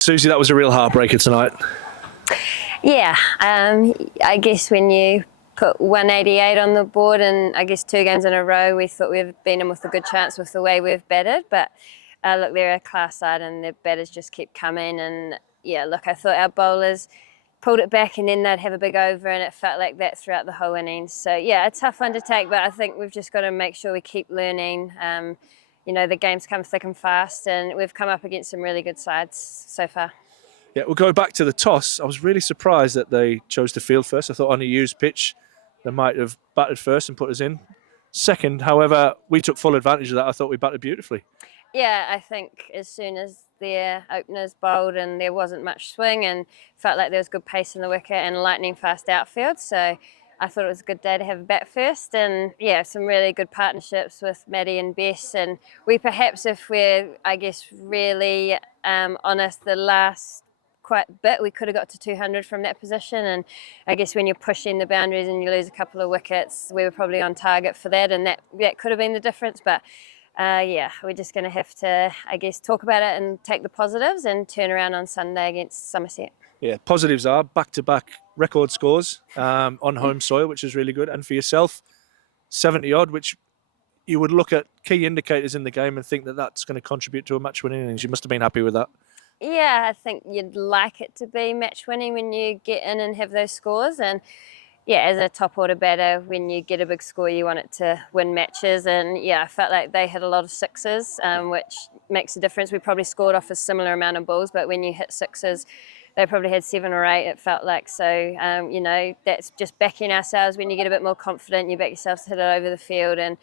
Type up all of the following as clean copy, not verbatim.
Suzie, that was a real heartbreaker tonight. Yeah, I guess when you put 188 on the board and I guess 2 games in a row, we thought we'd been in with a good chance with the way we've batted. But look, they're a class side and their batters just keep coming. And yeah, look, I thought our bowlers pulled it back and then they'd have a big over, and it felt like that throughout the whole innings. So yeah, a tough one to take, but I think we've just got to make sure we keep learning. The games come thick and fast, and we've come up against some really good sides so far. Yeah, we'll go back to the toss. I was really surprised that they chose to field first. I thought on a used pitch, they might have batted first and put us in second. However, we took full advantage of that. I thought we batted beautifully. Yeah, I think as soon as their openers bowled and there wasn't much swing and felt like there was good pace in the wicket and lightning fast outfield. So I thought it was a good day to have a bat first, and yeah, some really good partnerships with Maddie and Bess. And we perhaps, if we're, I guess, really honest, the last quite bit, we could have got to 200 from that position. And I guess when you're pushing the boundaries and you lose a couple of wickets, we were probably on target for that, and that could have been the difference. But yeah, we're just going to have to, I guess, talk about it and take the positives and turn around on Sunday against Somerset. Yeah, positives are back-to-back record scores on home soil, which is really good. And for yourself, 70-odd, which you would look at key indicators in the game and think that that's going to contribute to a match-winning innings. You must have been happy with that. Yeah, I think you'd like it to be match-winning when you get in and have those scores. And yeah, as a top-order batter, when you get a big score, you want it to win matches. And yeah, I felt like they hit a lot of sixes, which makes a difference. We probably scored off a similar amount of balls, but when you hit sixes, they probably had 7 or 8, it felt like. So, that's just backing ourselves. When you get a bit more confident, you back yourselves to hit it over the field. And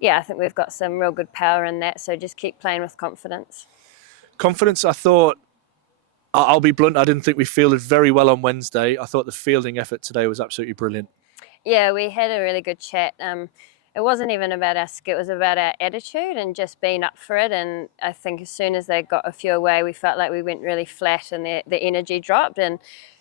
yeah, I think we've got some real good power in that. So just keep playing with confidence. Confidence, I thought, I'll be blunt, I didn't think we fielded very well on Wednesday. I thought the fielding effort today was absolutely brilliant. Yeah, we had a really good chat. It wasn't even about our skill, it was about our attitude and just being up for it. And I think as soon as they got a few away, we felt like we went really flat and the energy dropped. And,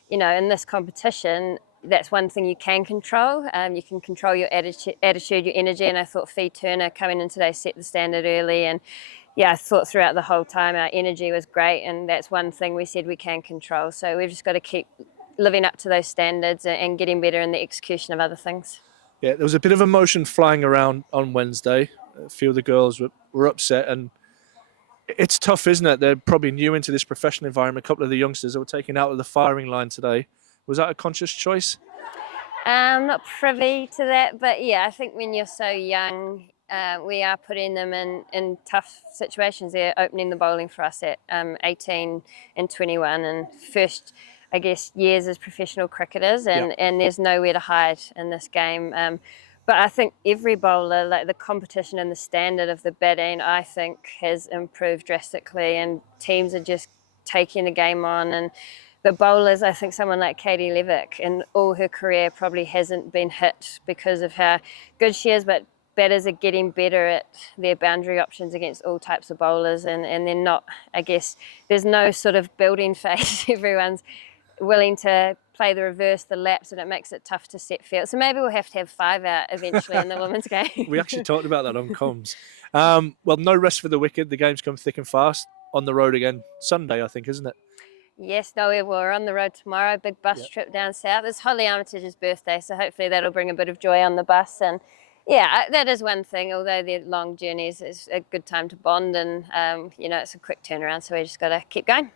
in this competition, that's one thing you can control. You can control your attitude, your energy. And I thought Fee Turner coming in today set the standard early. And yeah, I thought throughout the whole time our energy was great. And that's one thing we said we can control. So we've just got to keep living up to those standards and getting better in the execution of other things. Yeah, there was a bit of emotion flying around on Wednesday. A few of the girls were upset, and it's tough, isn't it? They're probably new into this professional environment. A couple of the youngsters that were taken out of the firing line today. Was that a conscious choice? I'm not privy to that, but yeah, I think when you're so young, we are putting them in tough situations. They're opening the bowling for us at 18 and 21, and first, I guess, years as professional cricketers, and there's nowhere to hide in this game. But I think every bowler, like the competition and the standard of the batting, I think has improved drastically, and teams are just taking the game on. And the bowlers, I think someone like Katie Levick in all her career probably hasn't been hit because of how good she is, but batters are getting better at their boundary options against all types of bowlers, and they're not, I guess, there's no sort of building phase. Everyone's willing to play the reverse, the laps, and it makes it tough to set field. So maybe we'll have to have 5 out eventually in the women's game. We actually talked about that on comms. Well, no rest for the wicked. The game's come thick and fast. On the road again Sunday, I think, isn't it? Yes, no, we're on the road tomorrow. Big bus trip down south. It's Holly Armitage's birthday, so hopefully that'll bring a bit of joy on the bus. And yeah, that is one thing. Although they're long journeys, it's a good time to bond, and it's a quick turnaround. So we just got to keep going.